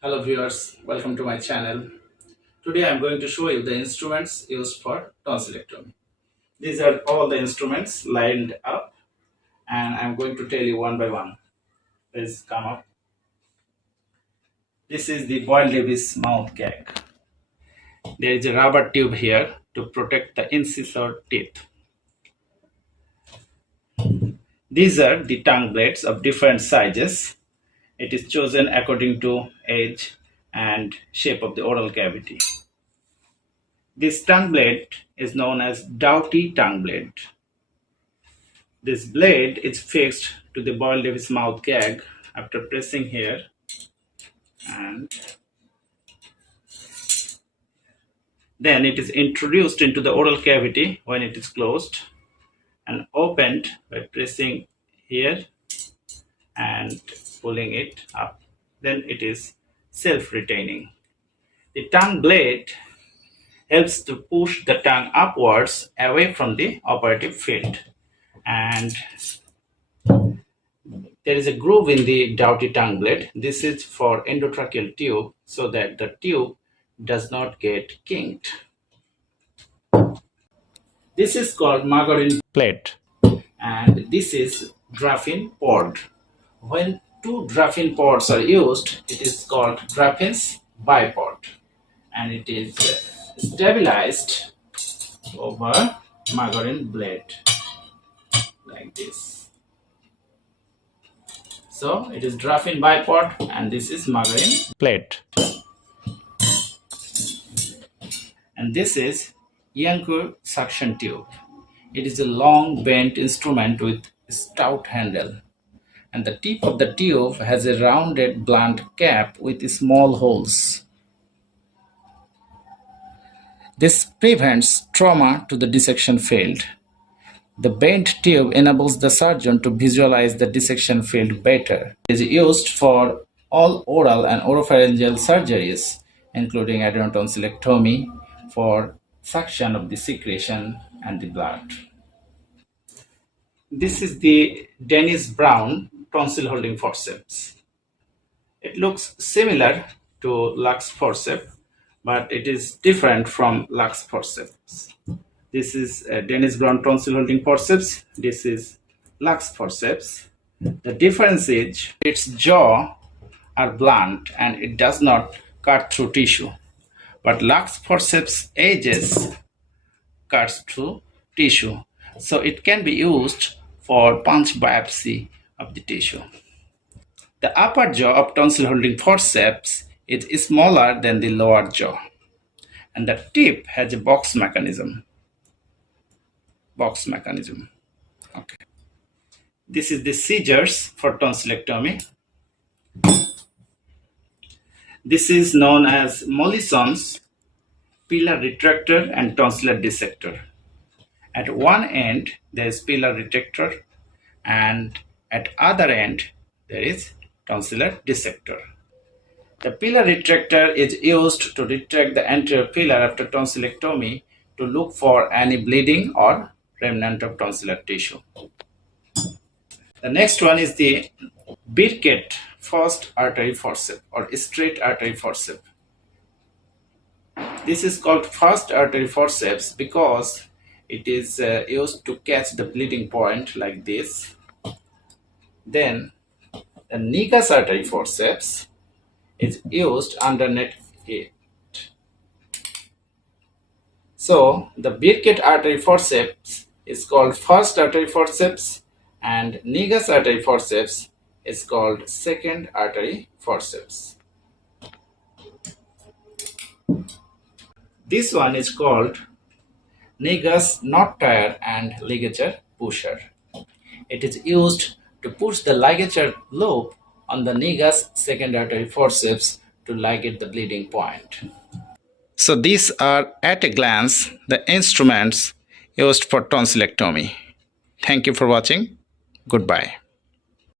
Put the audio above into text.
Hello viewers, welcome to my channel. Today I am going to show you the instruments used for tonsillectomy. These are all the instruments lined up and I am going to tell you one by one. Please come up. This is the Boyle-Davis mouth gag. There is a rubber tube here to protect the incisor teeth. These are the tongue blades of different sizes. It is chosen according to age and shape of the oral cavity. This tongue blade is known as Doughty tongue blade. This blade is fixed to the Boyle-Davis mouth gag after pressing here, and then it is introduced into the oral cavity when it is closed and opened by pressing here and pulling it up. Then it is self-retaining. The tongue blade helps to push the tongue upwards away from the operative field, and there is a groove in the Doughty tongue blade. This is for endotracheal tube so that the tube does not get kinked. This is called margarine plate and this is Draffin pod. When two Draffin pods are used, it is called Draffin's bipod and it is stabilized over margarine blade like this. So it is Draffin bipod and this is margarine plate. And this is Yanko suction tube. It is a long bent instrument with a stout handle. And the tip of the tube has a rounded blunt cap with small holes. This prevents trauma to the dissection field. The bent tube enables the surgeon to visualize the dissection field better. It is used for all oral and oropharyngeal surgeries, including adenotonsillectomy, for suction of the secretion and the blood. This is the Dennis Brown tonsil holding forceps. It looks similar to Lux forceps, but it is different from Lux forceps. This is Dennis Brown tonsil holding forceps. This is Lux forceps. The difference is its jaw are blunt and it does not cut through tissue. But Lux forceps edges cuts through tissue. So it can be used for punch biopsy of the tissue. The upper jaw of tonsil holding forceps is smaller than the lower jaw. And the tip has a box mechanism. Okay. This is the scissors for tonsillectomy. This is known as Mollison's pillar retractor and tonsillar dissector. At one end there is pillar retractor and at other end there is tonsillar dissector. The pillar retractor is used to retract the anterior pillar after tonsillectomy to look for any bleeding or remnant of tonsillar tissue. The next one is the Berkett First Artery forceps or straight artery forceps. This is called first artery forceps because it is used to catch the bleeding point like this. Then the Negus artery forceps is used underneath it. So the Berkett artery forceps is called first artery forceps and Negus artery forceps is called second artery forceps. This one is called Negus knot tire and ligature pusher. It is used to push the ligature loop on the Negus second artery forceps to ligate the bleeding point. So these are at a glance the instruments used for tonsillectomy. Thank you for watching. Goodbye.